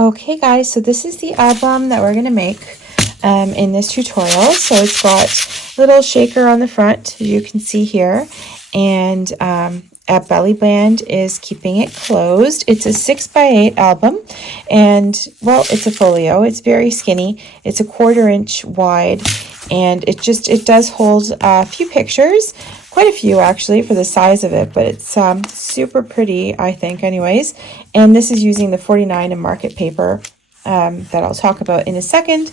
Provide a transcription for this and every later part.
Okay guys, so this is the album that we're going to make in this tutorial. So it's got a little shaker on the front, as you can see here, and a belly band is keeping it closed. It's a 6x8 album, and well, it's a folio. It's very skinny. It's a 1/4 inch wide, and it does hold a few pictures. Quite a few actually for the size of it, but it's super pretty, I think, anyways. And this is using the 49 and market paper that I'll talk about in a second.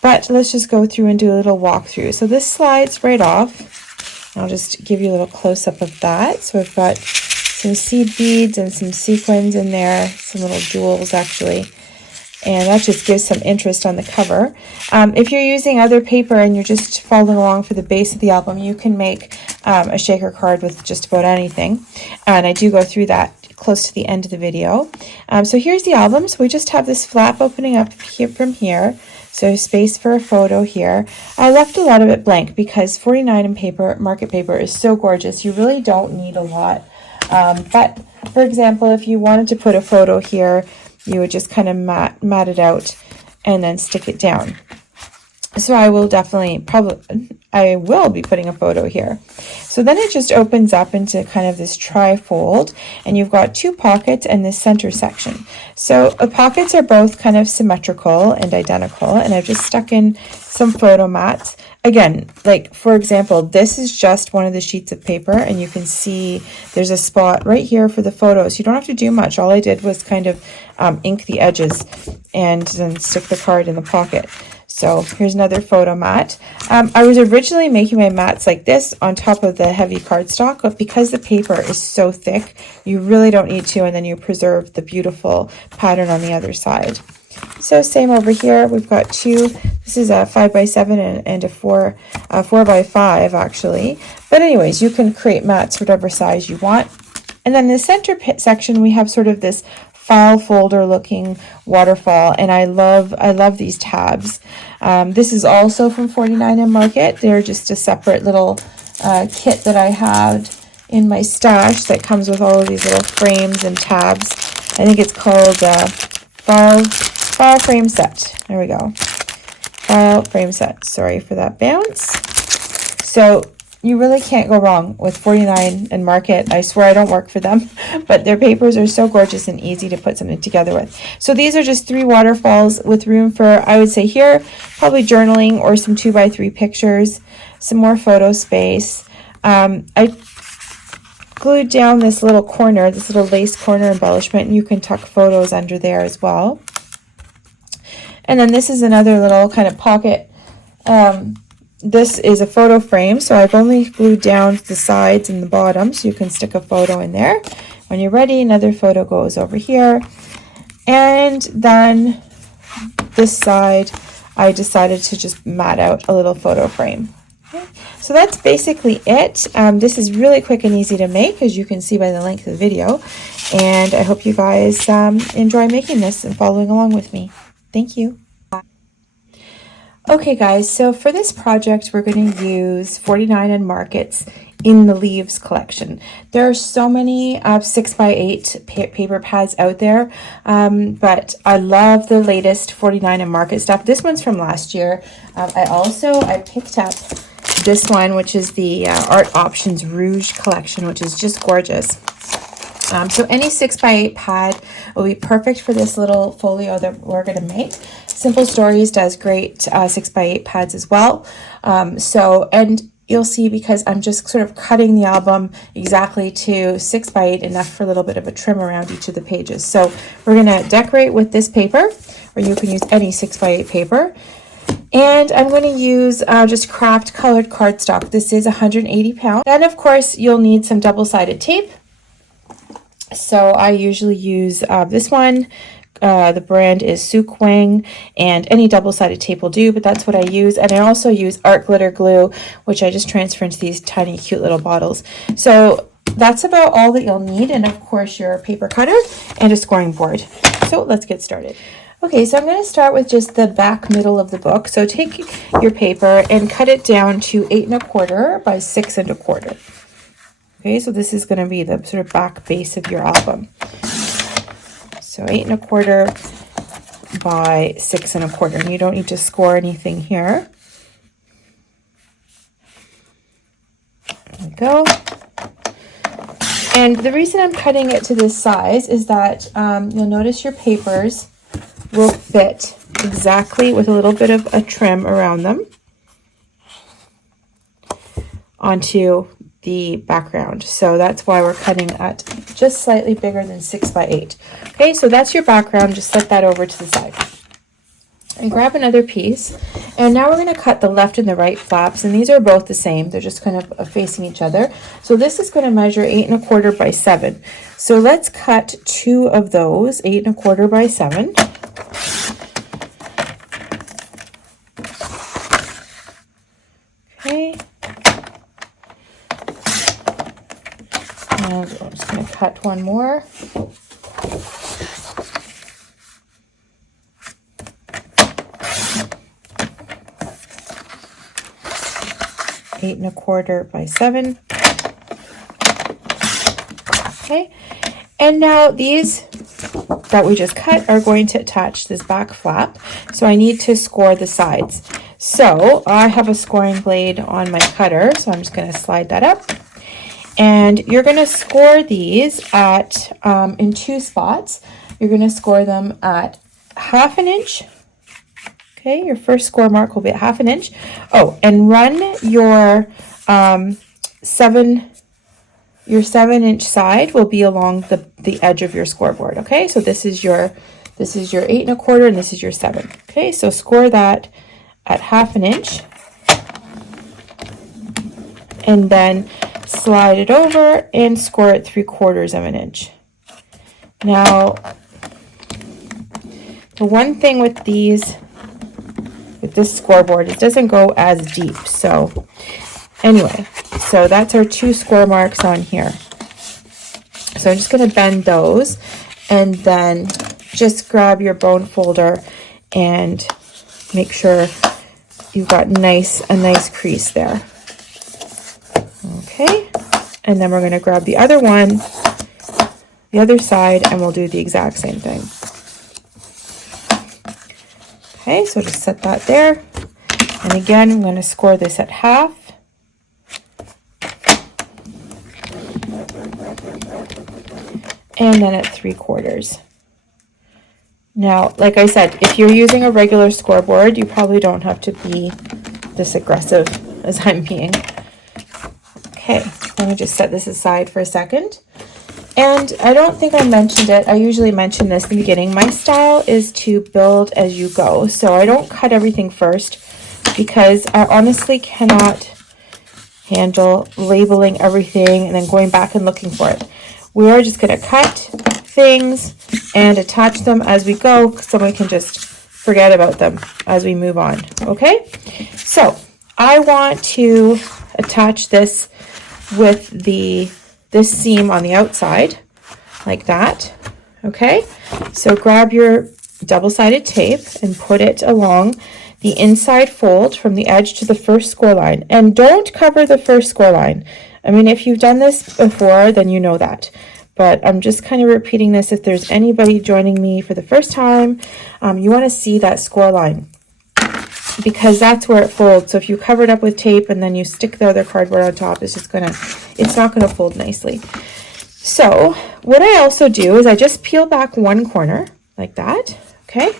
But let's just go through and do a little walkthrough. So this slides right off. I'll just give you a little close-up of that. So I've got some seed beads and some sequins in there, some little jewels actually. And that just gives some interest on the cover. If you're using other paper and you're just following along for the base of the album, you can make a shaker card with just about anything. And I do go through that close to the end of the video. So here's the album. So we just have this flap opening up here from here. So space for a photo here. I left a lot of it blank because 49 and paper, market paper is so gorgeous. You really don't need a lot. But for example, if you wanted to put a photo here, you would just kind of mat it out and then stick it down. So I will be putting a photo here. So then it just opens up into kind of this tri-fold, and you've got two pockets and this center section. So the pockets are both kind of symmetrical and identical, and I've just stuck in some photo mats. Again, like for example, this is just one of the sheets of paper, and you can see there's a spot right here for the photos. You don't have to do much. All I did was kind of ink the edges and then stick the card in the pocket. So here's another photo mat. I was originally making my mats like this on top of the heavy cardstock, but because the paper is so thick, you really don't need to, and then you preserve the beautiful pattern on the other side. So same over here, we've got two. This is a 5x7 and a 4x5 actually. But anyways, you can create mats whatever size you want. And then in the center section, we have sort of this file folder looking waterfall, and I love these tabs. This is also from 49 and Market. They're just a separate little kit that I had in my stash that comes with all of these little frames and tabs. I think it's called file frame set. There we go. File frame set. Sorry for that bounce. So you really can't go wrong with 49 and Market. I swear I don't work for them, but their papers are so gorgeous and easy to put something together with. So these are just 3 waterfalls with room for, I would say here, probably journaling or some 2x3 pictures, some more photo space. I glued down this little corner, this little lace corner embellishment, and you can tuck photos under there as well. And then this is another little kind of pocket. This is a photo frame, so I've only glued down the sides and the bottom, so you can stick a photo in there. When you're ready, another photo goes over here. And then this side, I decided to just mat out a little photo frame. Okay. So that's basically it. This is really quick and easy to make, as you can see by the length of the video. And I hope you guys enjoy making this and following along with me. Thank you. Okay guys, so for this project, we're going to use 49 and Market's In the Leaves collection. There are so many 6x8 paper pads out there, but I love the latest 49 and Market stuff. This one's from last year. I picked up this one, which is the Art Options Rouge collection, which is just gorgeous. So any 6x8 pad will be perfect for this little folio that we're going to make. Simple Stories does great 6x8 pads as well. And you'll see, because I'm just sort of cutting the album exactly to 6x8, enough for a little bit of a trim around each of the pages. So we're going to decorate with this paper, or you can use any 6x8 paper. And I'm going to use just craft colored cardstock. This is 180 pounds. Then of course you'll need some double-sided tape. So I usually use this one. The brand is Sukwang, and any double-sided tape will do, but that's what I use. And I also use art glitter glue, which I just transfer into these tiny cute little bottles. So that's about all that you'll need, and of course your paper cutter and a scoring board. So let's get started. Okay, so I'm going to start with just the back middle of the book. So take your paper and cut it down to 8 1/4 by 6 1/4. Okay, so this is going to be the sort of back base of your album. So 8 1/4 by 6 1/4, and you don't need to score anything here. There we go. And the reason I'm cutting it to this size is that you'll notice your papers will fit exactly with a little bit of a trim around them onto the background. So that's why we're cutting at just slightly bigger than 6 by 8. Okay, so that's your background. Just set that over to the side. And grab another piece. And now we're going to cut the left and the right flaps, and these are both the same. They're just kind of facing each other. So this is going to measure 8 1/4 by 7. So let's cut 2 of those, 8 1/4 by 7. Okay. And I'm just going to cut one more. Eight 1/4 by 7. Okay, and now these that we just cut are going to attach this back flap. So I need to score the sides. So I have a scoring blade on my cutter, so I'm just going to slide that up. And you're going to score these at in 2 spots. You're going to score them at 1/2 inch. Okay, your first score mark will be at 1/2 inch. Oh, and run your 7-inch side will be along the edge of your scoreboard. Okay, so this is your 8 1/4 and this is your 7. Okay, so score that at 1/2 inch, and then slide it over and score it 3/4 inch. Now, the one thing with this scoreboard, it doesn't go as deep. So anyway, so that's our 2 score marks on here. So I'm just going to bend those, and then just grab your bone folder and make sure you've got a nice crease there. Okay, and then we're going to grab the other one, the other side, and we'll do the exact same thing. Okay, so just set that there. And again, I'm going to score this at 1/2. And then at 3/4. Now, like I said, if you're using a regular scoreboard, you probably don't have to be this aggressive as I'm being. Okay, let me just set this aside for a second. And I don't think I mentioned it. I usually mention this in the beginning. My style is to build as you go. So I don't cut everything first because I honestly cannot handle labeling everything and then going back and looking for it. We are just going to cut things and attach them as we go so we can just forget about them as we move on. Okay, so I want to attach this with this seam on the outside like that. Okay, so grab your double-sided tape and put it along the inside fold from the edge to the first score line, and don't cover the first score line. I mean, if you've done this before, then you know that, but I'm just kind of repeating this if there's anybody joining me for the first time. You want to see that score line because that's where it folds. So if you cover it up with tape and then you stick the other cardboard on top, it's not gonna fold nicely. So what I also do is I just peel back one corner like that. Okay,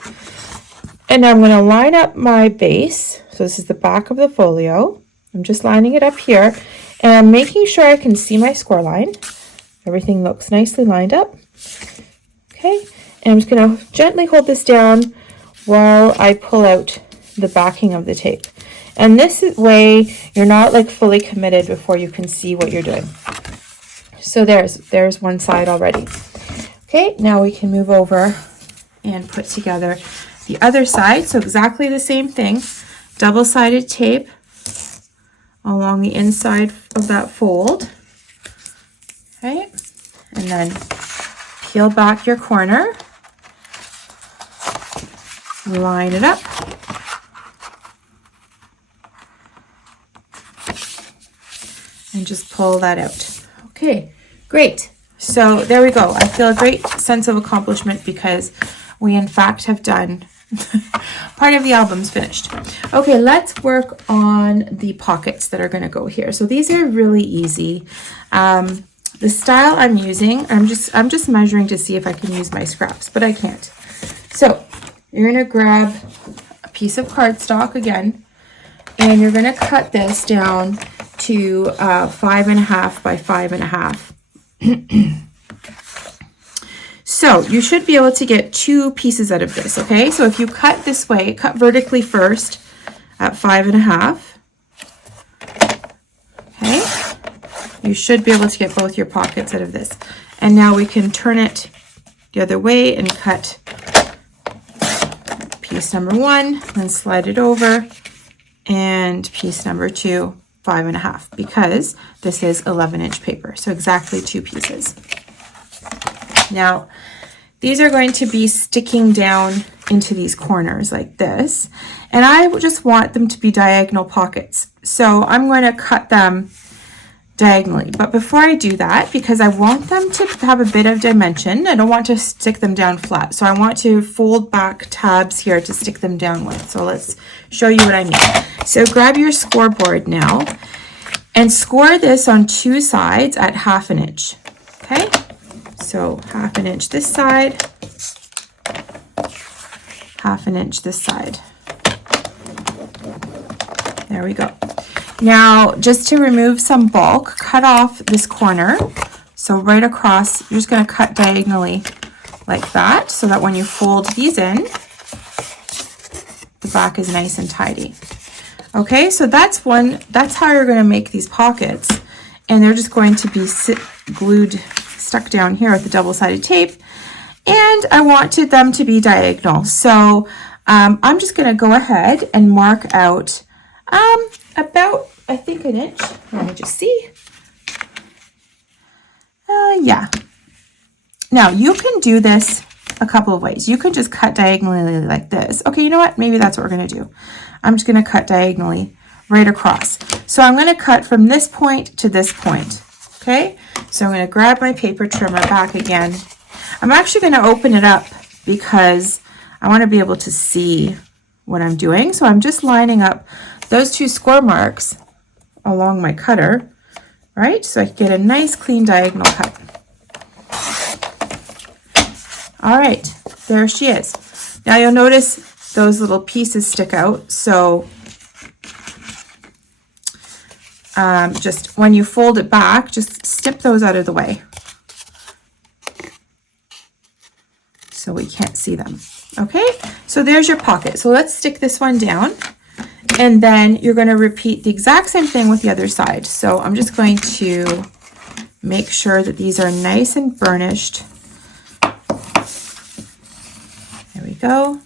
and I'm going to line up my base. So this is the back of the folio. I'm just lining it up here, and I'm making sure I can see my score line. Everything looks nicely lined up. Okay, and I'm just going to gently hold this down while I pull out the backing of the tape. And this way you're not like fully committed before you can see what you're doing. So there's one side already. Okay, now we can move over and put together the other side. So exactly the same thing, double-sided tape along the inside of that fold. Okay, and then peel back your corner, line it up, and just pull that out. Okay, great. So there we go. I feel a great sense of accomplishment because we in fact have done part of the album's finished. Okay, let's work on the pockets that are going to go here. So these are really easy. The style I'm using, I'm just measuring to see if I can use my scraps, but I can't. So you're going to grab a piece of cardstock again, and you're going to cut this down to 5.5 by 5.5. So you should be able to get 2 pieces out of this, okay? So if you cut this way, cut vertically first at 5.5, okay? You should be able to get both your pockets out of this. And now we can turn it the other way and cut piece number 1, then slide it over, and piece number 2, 5.5, because this is 11-inch paper, so exactly 2 pieces. Now, these are going to be sticking down into these corners like this, and I just want them to be diagonal pockets. So I'm going to cut them diagonally. But before I do that, because I want them to have a bit of dimension, I don't want to stick them down flat. So I want to fold back tabs here to stick them down with. So let's show you what I mean. So grab your scoreboard now and score this on 2 sides at 1/2 inch. Okay? So 1/2 inch this side, 1/2 inch this side. There we go. Now, just to remove some bulk, cut off this corner. So right across, you're just going to cut diagonally like that, so that when you fold these in, the back is nice and tidy. Okay, so that's how you're going to make these pockets. And they're just going to be stuck down here with the double-sided tape. And I wanted them to be diagonal. So I'm just going to go ahead and mark out about, I think, 1 inch. Let me just see. Yeah. Now, you can do this a couple of ways. You could just cut diagonally like this. Okay, you know what? Maybe that's what we're going to do. I'm just going to cut diagonally right across. So I'm going to cut from this point to this point. Okay? So I'm going to grab my paper trimmer back again. I'm actually going to open it up because I want to be able to see what I'm doing. So I'm just lining up those 2 score marks along my cutter, right? So I can get a nice clean diagonal cut. All right, there she is. Now you'll notice those little pieces stick out. So just when you fold it back, just snip those out of the way so we can't see them. Okay, so there's your pocket. So let's stick this one down, and then you're going to repeat the exact same thing with the other side. So I'm just going to make sure that these are nice and burnished. There we go.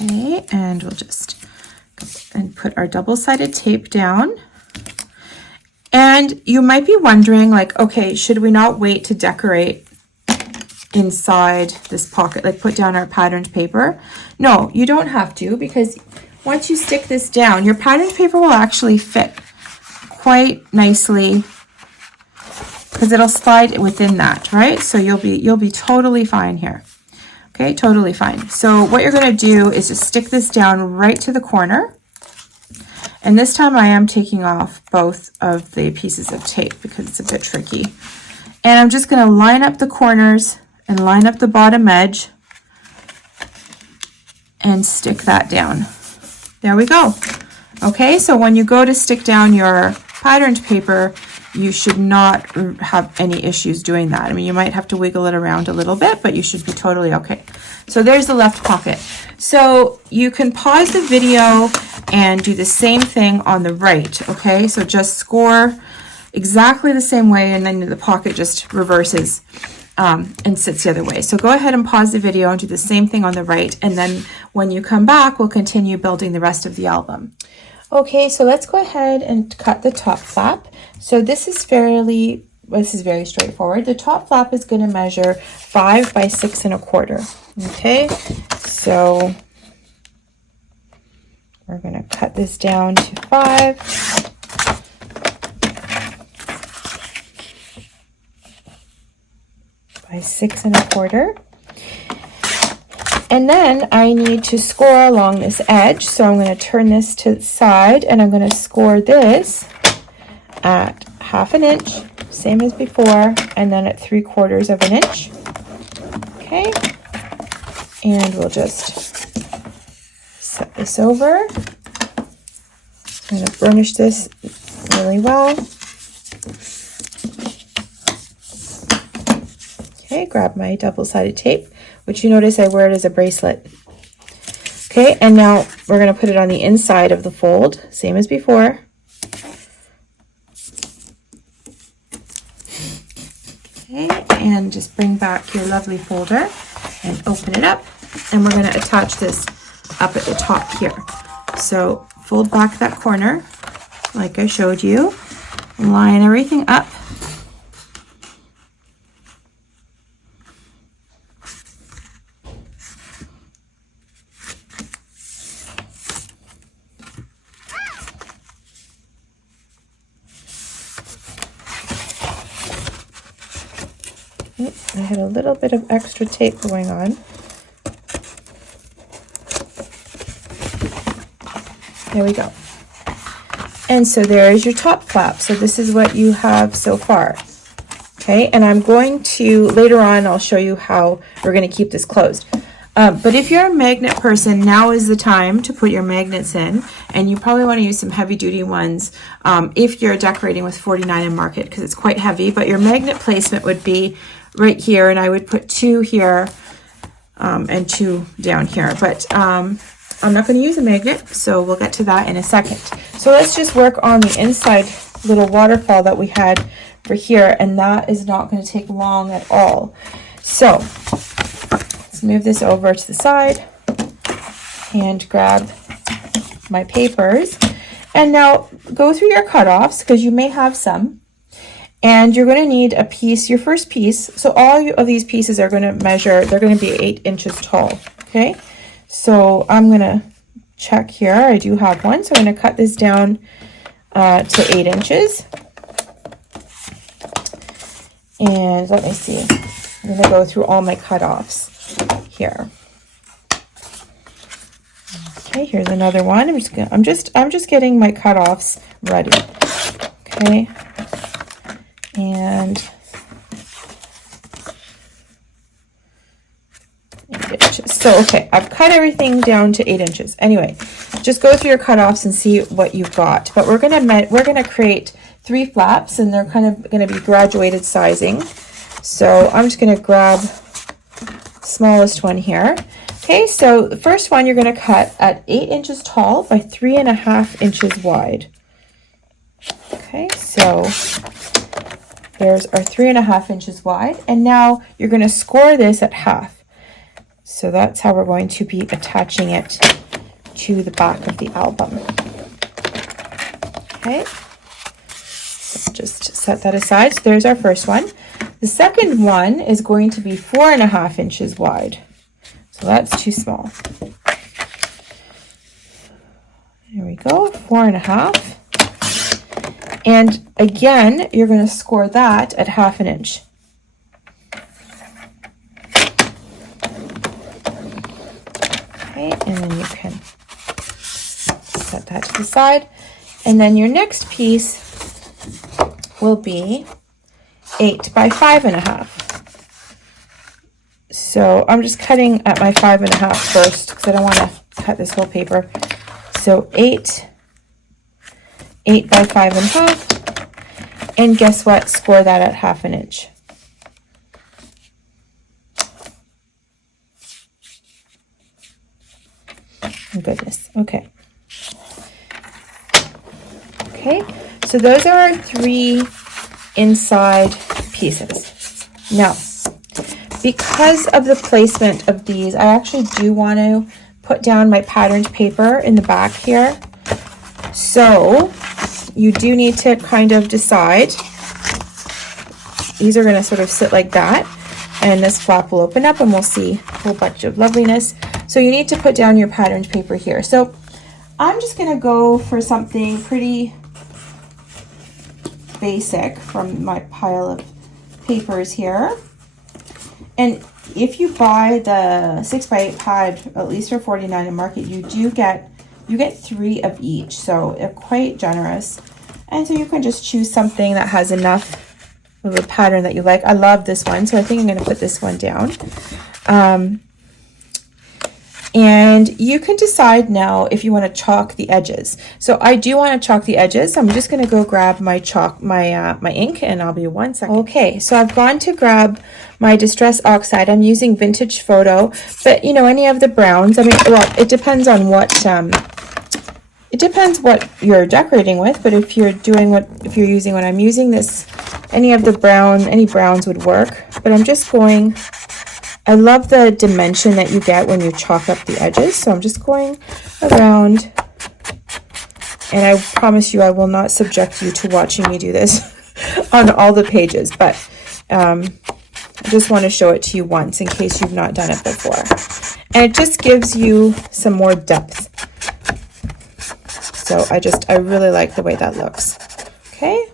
Okay, and we'll just put our double-sided tape down. And you might be wondering, like, okay, should we not wait to decorate inside this pocket, like put down our patterned paper? No, you don't have to, because once you stick this down, your patterned paper will actually fit quite nicely because it'll slide within that, right? So you'll be totally fine here. Okay, totally fine. So what you're going to do is just stick this down right to the corner. And this time I am taking off both of the pieces of tape because it's a bit tricky. And I'm just going to line up the corners and line up the bottom edge and stick that down. There we go. Okay, so when you go to stick down your patterned paper, you should not have any issues doing that. I mean, you might have to wiggle it around a little bit, but you should be totally okay. So there's the left pocket. So you can pause the video and do the same thing on the right, okay? So just score exactly the same way, and then the pocket just reverses and sits the other way. So go ahead and pause the video and do the same thing on the right, and then when you come back, we'll continue building the rest of the album. Okay, so let's go ahead and cut the top flap. So this is very straightforward. The top flap is going to measure 5 by 6 1/4. Okay, so we're going to cut this down to 5. by 6 1/4. And then I need to score along this edge. So I'm going to turn this to the side and I'm going to score this at 1/2 inch, same as before, and then at 3/4 of an inch. Okay. And we'll just set this over. I'm going to burnish this really well. Okay, grab my double-sided tape, which you notice I wear it as a bracelet. Okay, and now we're going to put it on the inside of the fold, same as before. Okay, and just bring back your lovely folder and open it up, and we're going to attach this up at the top here. So fold back that corner like I showed you, line everything up. I had a little bit of extra tape going on. There we go. And so there is your top flap. So this is what you have so far. Okay, and I'm going to, later on, I'll show you how we're going to keep this closed. But if you're a magnet person, now is the time to put your magnets in, and you probably want to use some heavy duty ones if you're decorating with 49 and mark it, because it's quite heavy, but your magnet placement would be right here, and I would put 2 here and 2 down here, but I'm not going to use a magnet, so we'll get to that in a second. So let's just work on the inside little waterfall that we had for here, and that is not going to take long at all. So let's move this over to the side and grab my papers, and now go through your cutoffs, because you may have some. And you're going to need a piece, your first piece. So all of these pieces are going to measure, they're going to be 8 inches tall. Okay. So I'm going to check here. I do have one. So I'm going to cut this down to 8 inches. And let me see. I'm going to go through all my cutoffs here. Okay. Here's another one. I'm just getting my cutoffs ready. Okay. And 8 inches. So, okay, I've cut everything down to 8 inches. Anyway, just go through your cutoffs and see what you've got. But we're gonna create 3 flaps, and they're kind of gonna be graduated sizing. So I'm just gonna grab the smallest one here. Okay, so the first one you're gonna cut at 8 inches tall by 3.5 inches wide. Okay, so there's our 3.5 inches wide, and now you're going to score this at 1/2. So that's how we're going to be attaching it to the back of the album. Okay, so just set that aside. So there's our first one. The second one is going to be 4.5 inches wide. So that's too small. There we go, 4.5. And again, you're going to score that at 1/2 inch. Okay, and then you can set that to the side. And then your next piece will be 8 by 5.5. So I'm just cutting at my 5.5 first, because I don't want to cut this whole paper. So 8 by 5.5, and guess what? Score that at 1/2 inch. Oh goodness. Okay. Okay. So those are our 3 inside pieces. Now, because of the placement of these, I actually do want to put down my patterned paper in the back here. So you do need to kind of decide. These are going to sort of sit like that, and this flap will open up and we'll see a whole bunch of loveliness. So you need to put down your patterned paper here. So I'm just going to go for something pretty basic from my pile of papers here. And if you buy the 6x8 pad, at least for $49 in Market, you get 3 of each, so they're quite generous. And so you can just choose something that has enough of a pattern that you like. I love this one, so I think I'm going to put this one down. And you can decide now if you want to chalk the edges. So I do want to chalk the edges. I'm just going to go grab my chalk, my ink, and I'll be 1 second. Okay, so I've gone to grab my Distress Oxide. I'm using Vintage Photo, but you know, any of the browns. I mean, well, it depends on what you're decorating with. But if you're using what I'm using, any browns would work. But I'm just going. I love the dimension that you get when you chalk up the edges, so I'm just going around, and I promise you I will not subject you to watching me do this on all the pages, but I just want to show it to you once in case you've not done it before. And it just gives you some more depth. So I really like the way that looks. Okay,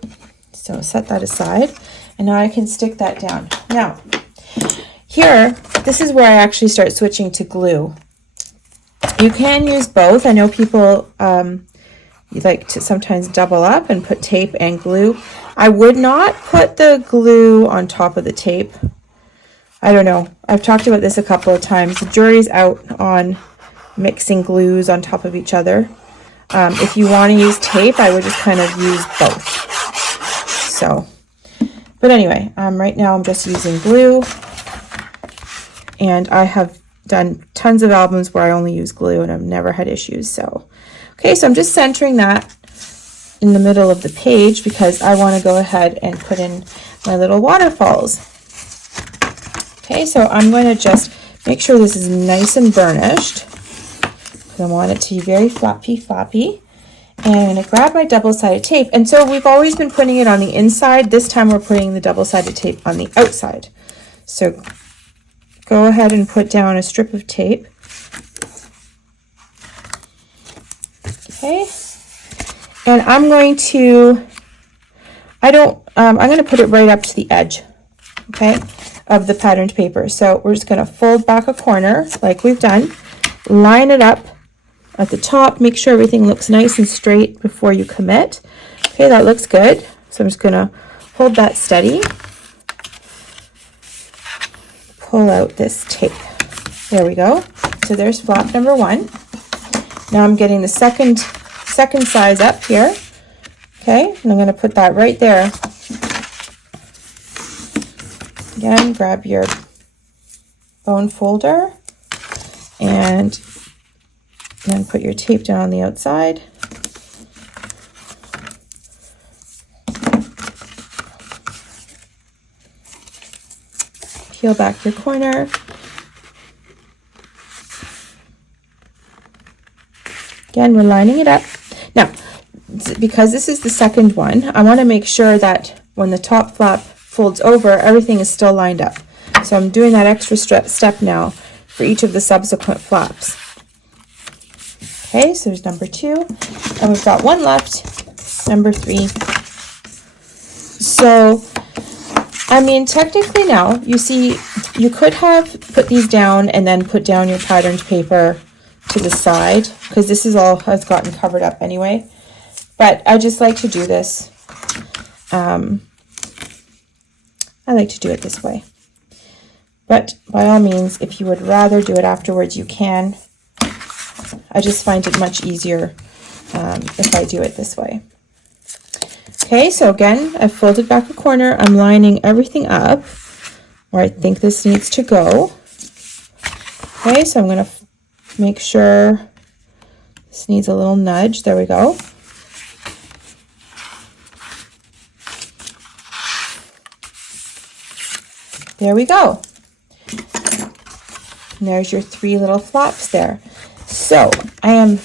so set that aside, and now I can stick that down. Now, here, this is where I actually start switching to glue. You can use both. I know people you like to sometimes double up and put tape and glue. I would not put the glue on top of the tape. I don't know. I've talked about this a couple of times. The jury's out on mixing glues on top of each other. If you want to use tape, I would just kind of use both. So, but anyway, right now I'm just using glue. And I have done tons of albums where I only use glue and I've never had issues. So, okay, so I'm just centering that in the middle of the page because I want to go ahead and put in my little waterfalls. Okay, so I'm going to just make sure this is nice and burnished because I want it to be very floppy. And I'm going to grab my double-sided tape. And so we've always been putting it on the inside. This time we're putting the double-sided tape on the outside. So go ahead and put down a strip of tape. Okay. And I'm going to put it right up to the edge, okay, of the patterned paper. So we're just going to fold back a corner like we've done, line it up at the top, make sure everything looks nice and straight before you commit. Okay, that looks good. So I'm just going to hold that steady. Pull out this tape. There we go. So there's flap number 1. Now I'm getting the second size up here. Okay, and I'm going to put that right there. Again, grab your bone folder and then put your tape down on the outside. Peel back your corner. Again, we're lining it up. Now, because this is the second one, I want to make sure that when the top flap folds over, everything is still lined up. So I'm doing that extra step now for each of the subsequent flaps. Okay, so there's number 2, and we've got one left, number 3. So, I mean, technically now, you see, you could have put these down and then put down your patterned paper to the side, because this is all has gotten covered up anyway. But I just like to do this. I like to do it this way. But by all means, if you would rather do it afterwards, you can. I just find it much easier if I do it this way. Okay, so again, I've folded back a corner. I'm lining everything up where I think this needs to go. Okay, so I'm going to make sure this needs a little nudge. There we go. There we go. And there's your 3 little flaps there. So I am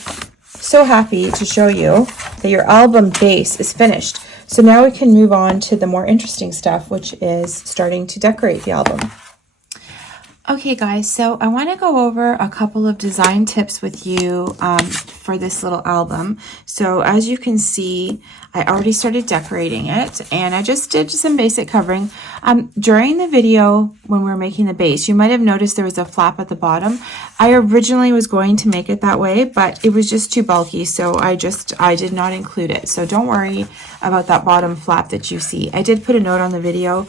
so happy to show you that your album base is finished. So now we can move on to the more interesting stuff, which is starting to decorate the album. Okay guys, so I want to go over a couple of design tips with you for this little album. So as you can see, I already started decorating it and I just did some basic covering. During the video when we were making the base, you might have noticed there was a flap at the bottom. I originally was going to make it that way, but it was just too bulky, so I did not include it. So don't worry about that bottom flap that you see. I did put a note on the video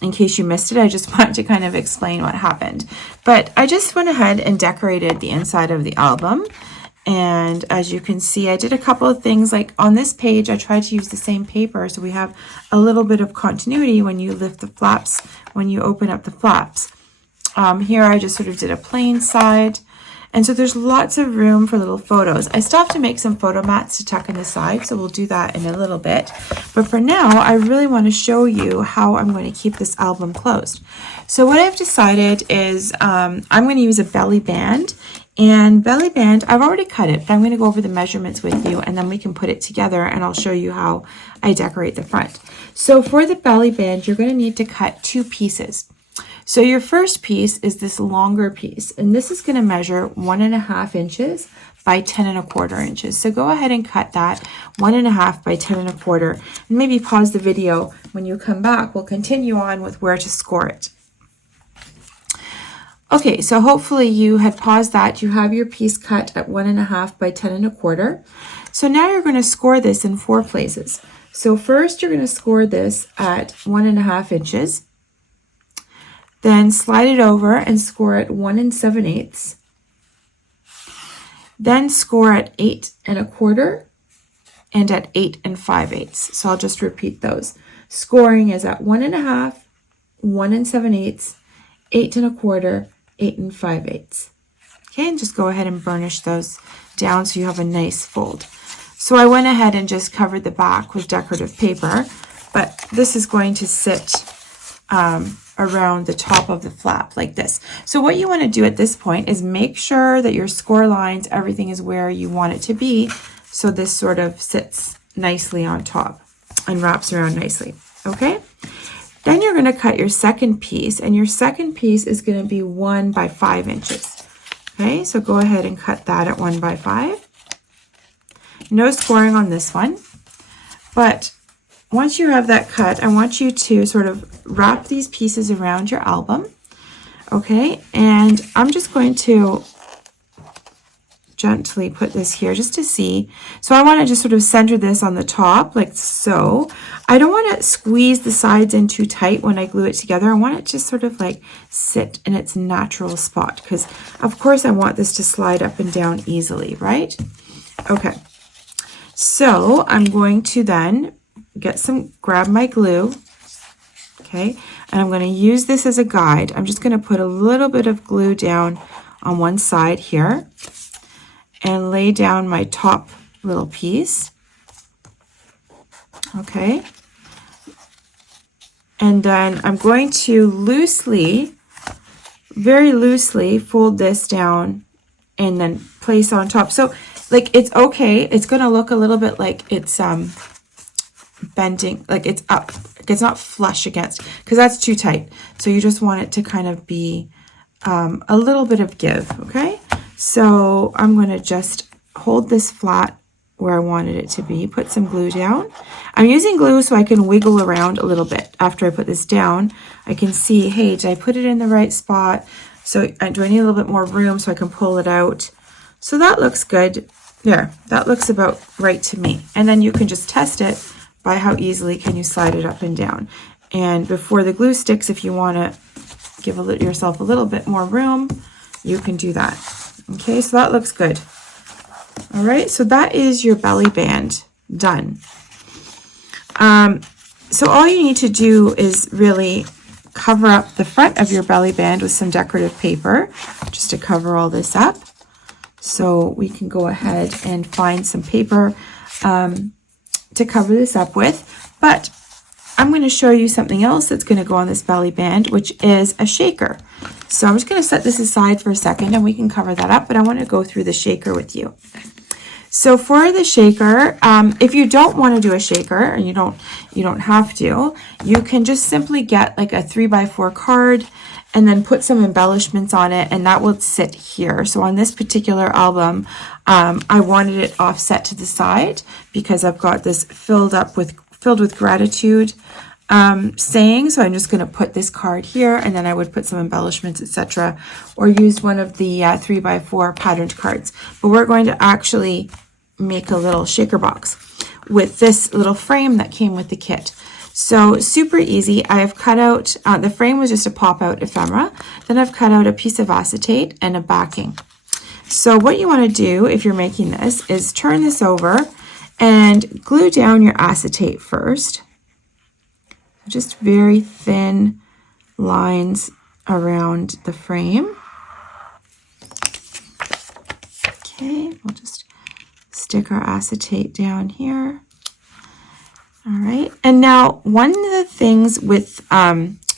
in case you missed it. I just wanted to kind of explain what happened. But I just went ahead and decorated the inside of the album. And as you can see, I did a couple of things. Like on this page, I tried to use the same paper, so we have a little bit of continuity when you lift the flaps, when you open up the flaps. Here I just sort of did a plain side. And so there's lots of room for little photos. I still have to make some photo mats to tuck in the side, so we'll do that in a little bit. But for now, I really want to show you how I'm going to keep this album closed. So what I've decided is I'm going to use a belly band. And belly band, I've already cut it, but I'm going to go over the measurements with you and then we can put it together and I'll show you how I decorate the front. So for the belly band, you're going to need to cut 2 pieces. So your first piece is this longer piece, and this is going to measure 1.5 inches by 10.25 inches. So go ahead and cut that 1.5 by 10.25, and maybe pause the video. When you come back, we'll continue on with where to score it. Okay, so hopefully you had paused that. You have your piece cut at 1.5 by 10.25. So now you're going to score this in 4 places. So first you're going to score this at 1.5 inches. Then slide it over and score at 1 7/8. Then score at 8 1/4 and at 8 5/8. So I'll just repeat those. Scoring is at 1.5, 1 7/8, 8 1/4, 8 5/8. Okay, and just go ahead and burnish those down so you have a nice fold. So I went ahead and just covered the back with decorative paper, but this is going to sit around the top of the flap like this. So what you want to do at this point is make sure that your score lines, everything is where you want it to be, so this sort of sits nicely on top and wraps around nicely. Okay, then you're going to cut your second piece, and your second piece is going to be 1 by 5 inches. Okay, so go ahead and cut that at 1 by 5. No scoring on this one, but once you have that cut, I want you to sort of wrap these pieces around your album. Okay, and I'm just going to gently put this here just to see. So I want to just sort of center this on the top like so. I don't want to squeeze the sides in too tight when I glue it together. I want it to sort of like sit in its natural spot, because of course I want this to slide up and down easily, right? Okay, so I'm going to then grab my glue, okay, and I'm going to use this as a guide. I'm just going to put a little bit of glue down on one side here and lay down my top little piece, okay, and then I'm going to loosely, very loosely fold this down and then place on top. So like it's okay, it's going to look a little bit like it's bending, like it's up, it's not flush against, because that's too tight. So you just want it to kind of be a little bit of give. Okay, so I'm going to just hold this flat where I wanted it to be, put some glue down. I'm using glue so I can wiggle around a little bit. After I put this down, I can see, hey, did I put it in the right spot? So do I need a little bit more room so I can pull it out? So that looks good. There, that looks about right to me. And then you can just test it by how easily can you slide it up and down. And before the glue sticks, if you want to give yourself a little bit more room, you can do that. Okay, so that looks good. All right, so that is your belly band done. So all you need to do is really cover up the front of your belly band with some decorative paper, just to cover all this up. So we can go ahead and find some paper to cover this up with. But I'm going to show you something else that's going to go on this belly band, which is a shaker. So I'm just going to set this aside for a second and we can cover that up, but I want to go through the shaker with you. So for the shaker, if you don't want to do a shaker, and you don't have to, you can just simply get like a 3x4 card and then put some embellishments on it, and that will sit here. So on this particular album, I wanted it offset to the side because I've got this filled with gratitude saying. So I'm just going to put this card here, and then I would put some embellishments, etc., or use one of the 3x4 patterned cards. But we're going to actually make a little shaker box with this little frame that came with the kit. So super easy. I have cut out, the frame was just a pop-out ephemera. Then I've cut out a piece of acetate and a backing. So what you want to do if you're making this is turn this over and glue down your acetate first. Just very thin lines around the frame. Okay, we'll just stick our acetate down here. All right, and now one of the things with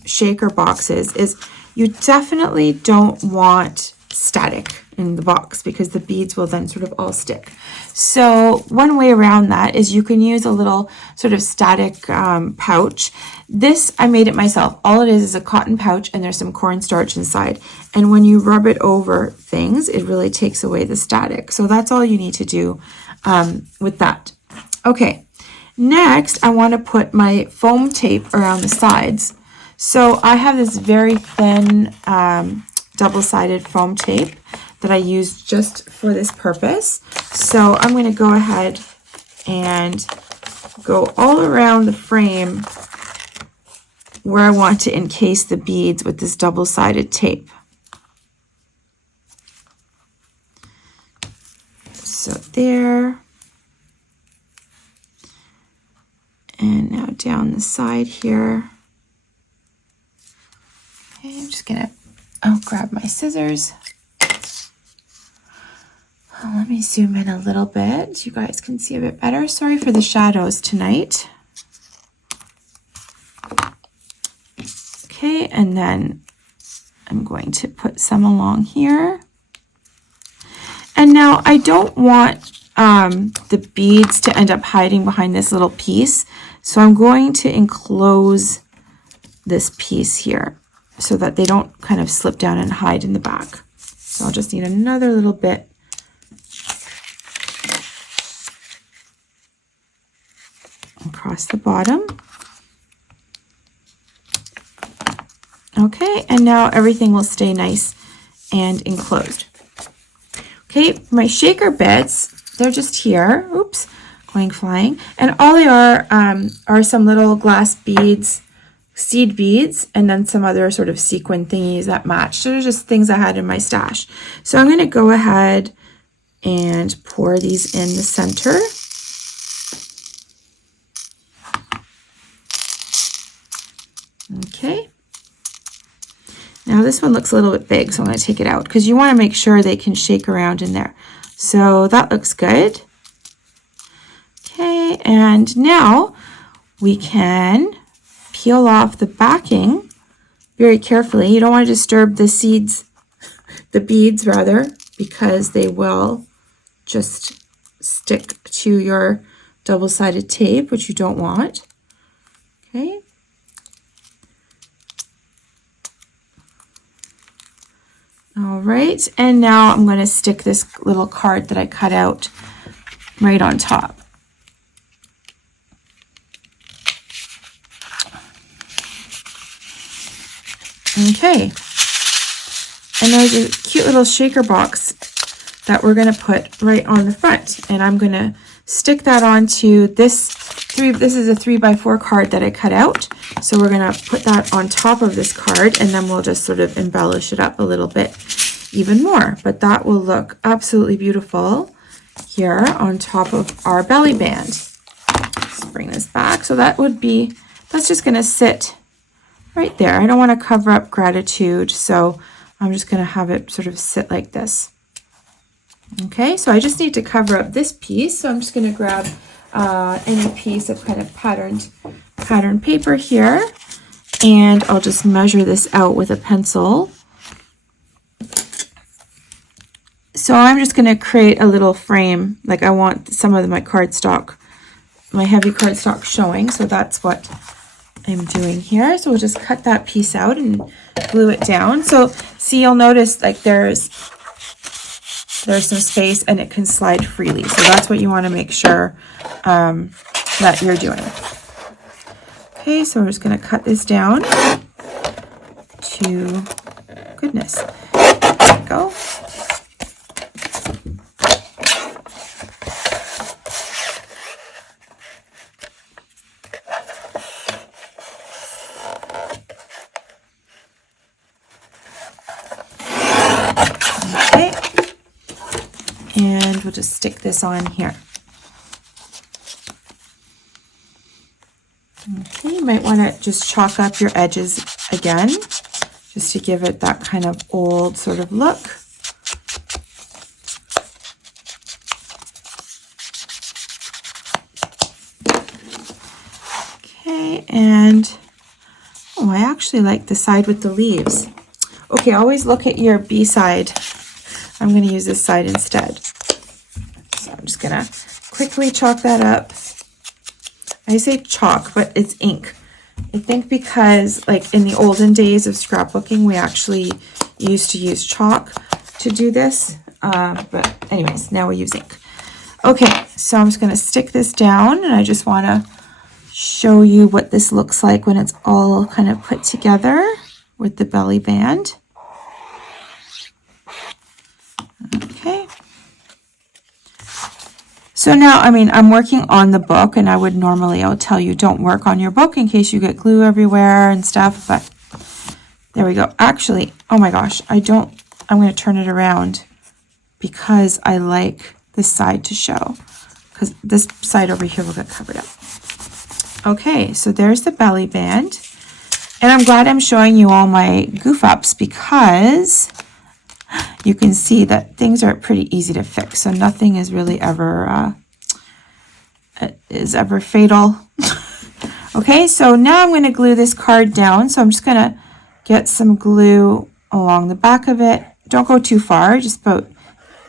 shaker boxes is you definitely don't want static in the box because the beads will then sort of all stick. So one way around that is you can use a little sort of static pouch. This, I made it myself. All it is a cotton pouch, and there's some cornstarch inside. And when you rub it over things, it really takes away the static. So that's all you need to do with that. Okay, next I want to put my foam tape around the sides. So I have this very thin double-sided foam tape that I use just for this purpose. So I'm going to go ahead and go all around the frame where I want to encase the beads with this double-sided tape. So there. And now down the side here. Okay, I'm just going to grab my scissors. Let me zoom in a little bit so you guys can see a bit better. Sorry for the shadows tonight. Okay, and then I'm going to put some along here. And now I don't want the beads to end up hiding behind this little piece. So I'm going to enclose this piece here so that they don't kind of slip down and hide in the back. So I'll just need another little bit across the bottom. Okay, and now everything will stay nice and enclosed. Okay, my shaker bits, they're just here. Oops, going flying. And all they are some little glass beads, seed beads, and then some other sort of sequin thingies that match. So they're just things I had in my stash. So I'm going to go ahead and pour these in the center. Okay. Now this one looks a little bit big, so I'm going to take it out because you want to make sure they can shake around in there. So that looks good. Okay, and now we can peel off the backing very carefully. You don't want to disturb the beads rather, because they will just stick to your double-sided tape, which you don't want. Okay. All right, and now I'm going to stick this little card that I cut out right on top. Okay, and there's a cute little shaker box that we're going to put right on the front, and I'm going to stick that onto this is a 3x4 card that I cut out. So we're going to put that on top of this card, and then we'll just sort of embellish it up a little bit even more. But that will look absolutely beautiful here on top of our belly band. Let's bring this back. So that's just going to sit right there. I don't want to cover up gratitude, so I'm just going to have it sort of sit like this. Okay, so I just need to cover up this piece. So I'm just going to grab any piece of kind of pattern paper here, and I'll just measure this out with a pencil. So I'm just going to create a little frame. Like I want some of my cardstock, my heavy cardstock showing. So that's what I'm doing here. So we'll just cut that piece out and glue it down. So see, you'll notice like there's some space and it can slide freely. So that's what you want to make sure that you're doing. Okay, so we're just going to cut this down to goodness. There we go. Okay, and we'll just stick this on here. Okay, you might want to just chalk up your edges again, just to give it that kind of old sort of look. Okay, and oh, I actually like the side with the leaves. Okay, always look at your B side. I'm going to use this side instead. So I'm just going to quickly chalk that up. I say chalk, but it's ink. I think because like in the olden days of scrapbooking, we actually used to use chalk to do this. But anyways, now we use ink. Okay, so I'm just going to stick this down, and I just want to show you what this looks like when it's all kind of put together with the belly band. Okay. So now, I mean, I'm working on the book, and I'll tell you don't work on your book in case you get glue everywhere and stuff, but there we go. Actually, oh my gosh, I'm going to turn it around because I like this side to show, because this side over here will get covered up. Okay, so there's the belly band, and I'm glad I'm showing you all my goof ups because you can see that things are pretty easy to fix. So nothing is really ever fatal. Okay, so now I'm going to glue this card down. So I'm just going to get some glue along the back of it. Don't go too far. Just about,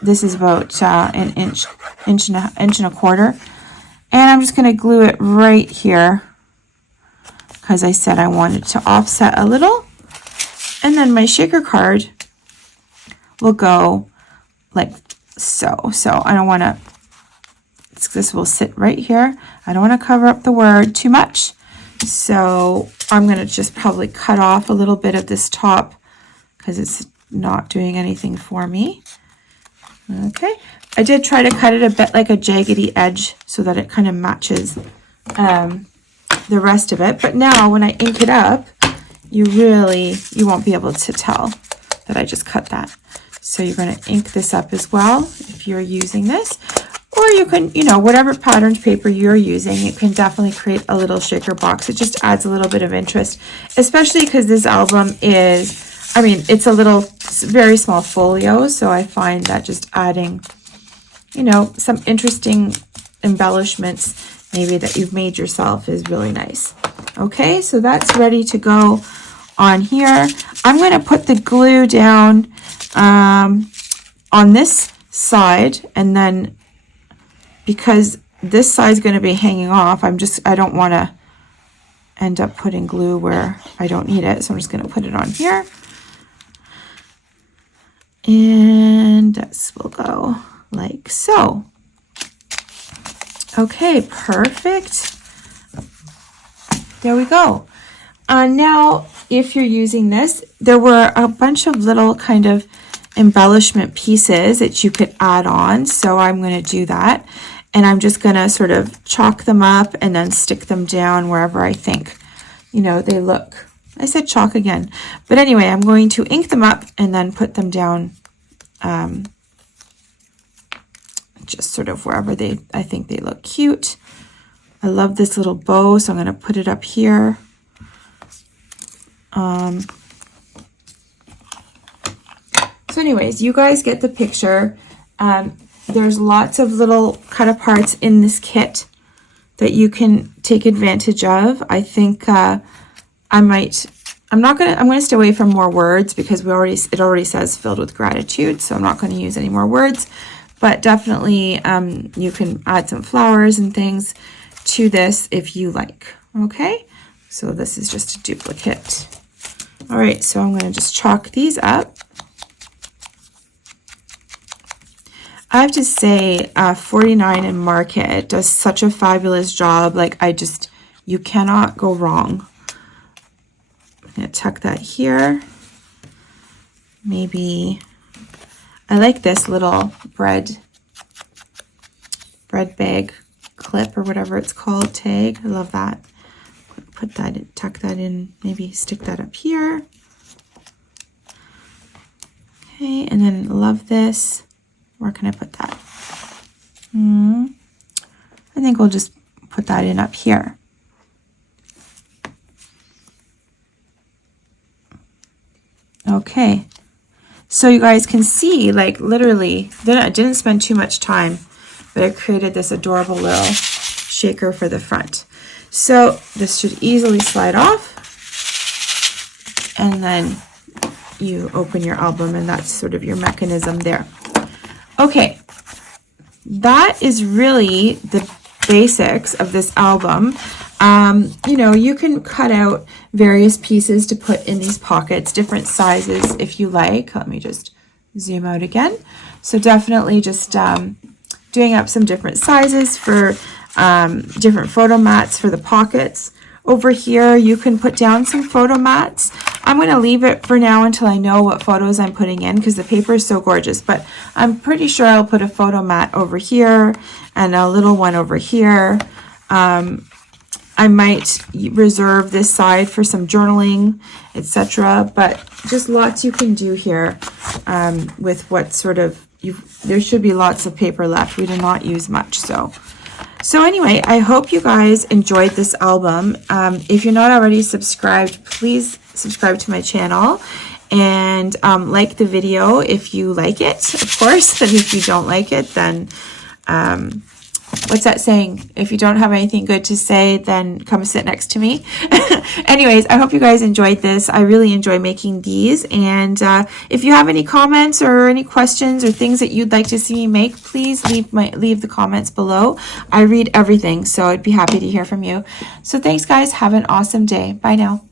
this is about an inch and a quarter. And I'm just going to glue it right here because I said I wanted to offset a little. And then my shaker card will go like so. So I don't want to, this will sit right here. I don't want to cover up the word too much. So I'm going to just probably cut off a little bit of this top because it's not doing anything for me. Okay. I did try to cut it a bit like a jaggedy edge so that it kind of matches the rest of it. But now when I ink it up, you won't be able to tell that I just cut that. So you're going to ink this up as well if you're using this. Or you can, whatever patterned paper you're using, you can definitely create a little shaker box. It just adds a little bit of interest, especially because this album is, it's a little, very small folio. So I find that just adding, some interesting embellishments maybe that you've made yourself is really nice. Okay, so that's ready to go on here. I'm going to put the glue down on this side, and then because this side is going to be hanging off, I don't want to end up putting glue where I don't need it, so I'm just going to put it on here, and this will go like so. Okay, perfect. There we go. Now, if you're using this, there were a bunch of little kind of embellishment pieces that you could add on. So I'm going to do that. And I'm just going to sort of chalk them up and then stick them down wherever I think, they look. I said chalk again. But anyway, I'm going to ink them up and then put them down just sort of wherever I think they look cute. I love this little bow, so I'm going to put it up here. So anyways, you guys get the picture. There's lots of little cut-aparts in this kit that you can take advantage of. I think I might I'm gonna stay away from more words because it already says filled with gratitude, so I'm not going to use any more words. But definitely you can add some flowers and things to this if you like. Okay, so this is just a duplicate. All right, so I'm going to just chalk these up. I have to say 49 and Market does such a fabulous job. Like, you cannot go wrong. I'm going to tuck that here. Maybe, I like this little bread bag clip or whatever it's called, tag. I love that. Put that in, tuck that in, maybe stick that up here. Okay, and then love this. Where can I put that? I think we'll just put that in up here. Okay, so you guys can see, like, literally, I didn't spend too much time, but I created this adorable little shaker for the front. So this should easily slide off, and then you open your album, and that's sort of your mechanism there. Okay, that is really the basics of this album. You know, you can cut out various pieces to put in these pockets, different sizes if you like. Let me just zoom out again. So definitely just doing up some different sizes for different photo mats for the pockets. Over here, you can put down some photo mats. I'm going to leave it for now until I know what photos I'm putting in because the paper is so gorgeous, but I'm pretty sure I'll put a photo mat over here and a little one over here. I might reserve this side for some journaling, etc. But just lots you can do here with what sort of, there should be lots of paper left. We do not use much, So anyway, I hope you guys enjoyed this album. If you're not already subscribed, please subscribe to my channel and like the video if you like it, of course. And if you don't like it, then what's that saying? If you don't have anything good to say, then come sit next to me. Anyways, I hope you guys enjoyed this. I really enjoy making these. And if you have any comments or any questions or things that you'd like to see me make, please leave the comments below. I read everything, so I'd be happy to hear from you. So thanks, guys. Have an awesome day. Bye now.